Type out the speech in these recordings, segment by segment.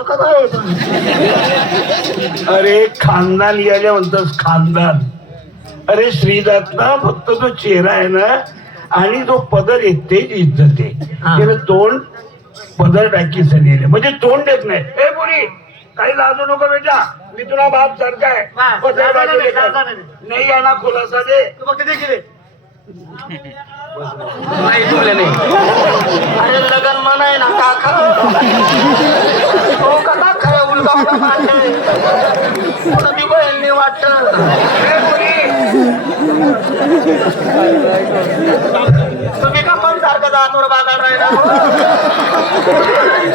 अरे खानदान यायला म्हणतोस खानदान. अरे श्रीदात ना फक्त तो चेहरा आहे ना आणि जो पदर तेच इज्जत. आहे हा. त्याला तोंड पदर टाकी सनेले म्हणजे तोंड देत नाही. ए मुली काही लाजू नको बेटा. मी तुला बाप सारखा आहे. नाही, खुलासा दे. तू गेले नाही तुले नाही. अरे लगन मनाय ना काका हो का खरं? उलगा उलगा मारले पुढं मी बहिणी वाटत तुम्ही का पण सारखं जातोर बाजार राहिला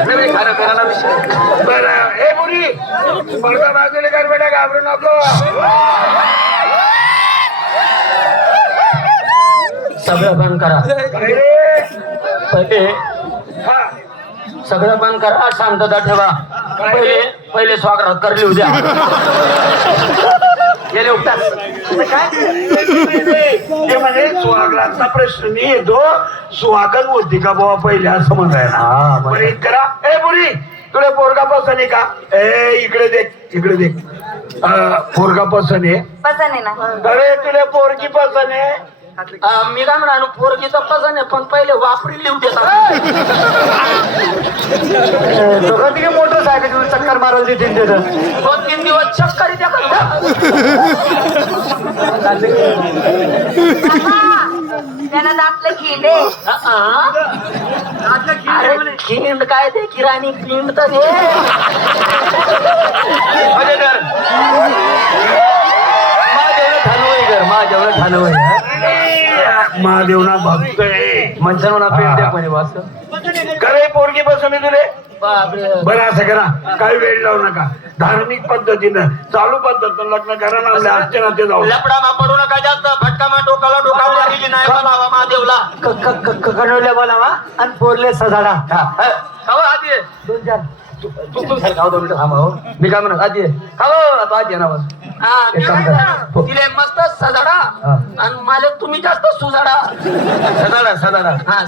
खरं खाणं पिण्याला विषय बरं हे मुली पडदा बाजूला कर बेटा घाबरू नको. सगळं बंद करा? पहिले हा सगळं बंद करा शांतता ठेवा. पहिले पहिले स्वागत करली उद्या गेले काय ते म्हणे प्रश्न नाही येतो सुहागच होती का बाबा पहिले? असं म्हणायला. हा, बरं. करा ए बुरी तुला पोरगा पसंत आहे का? ए इकडे देख इकडे देख. अं, पोरगा पसंत आहे? पसंत आहे ना. अरे तुला पोरगी पसंत आहे. मी काय म्हणालो पोरगी तर पसंत आहे पण पहिले वापरी लिहू देतात मोटरसायकल चक्कर मारायला देतील तिथं दोन तीन दिवस चक्कर त्यांना दाखलं खिंडे अरे खिंड काय ते? किराणी खिंड तर हे. माझ्या ठाणं वय कर माझ्या एवढं ठाणं महादेवना बघतोय मनसन म्हणा पेट द्या म्हणे वास. करे पोरगी आहे तुले. बापरे. बरं असं करा. काही वेळ लावू नका. धार्मिक पद्धतीनं चालू पद्धतीनं लग्न करा ना आपल्या आजच्या नाते जाऊ. लपडा मा पडू नका जास्त. फटका मा डोकाला डोका मारली नाही बोलावा महादेवला. कणवल्या बोलावा आणि पोरले सजाडा. खाव आधी ये. दोन चार. तू तू सारखा होतो मिनिटं थांबा हो. मी काय म्हणत आधी आता आधी ना बस. हा? तिले मस्त सजाडा. आणि मला तुम्ही जास्त सुजाडा. सजाडा सजाडा. हा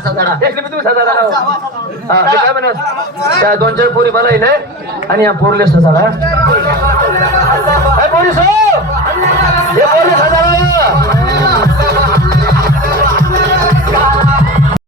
मी तुम्ही सजाडा लावा. हा मी काय म्हणत त्या दोन चार पोरी येईल आणि या पोरले सजाडा. ए, पोरी सो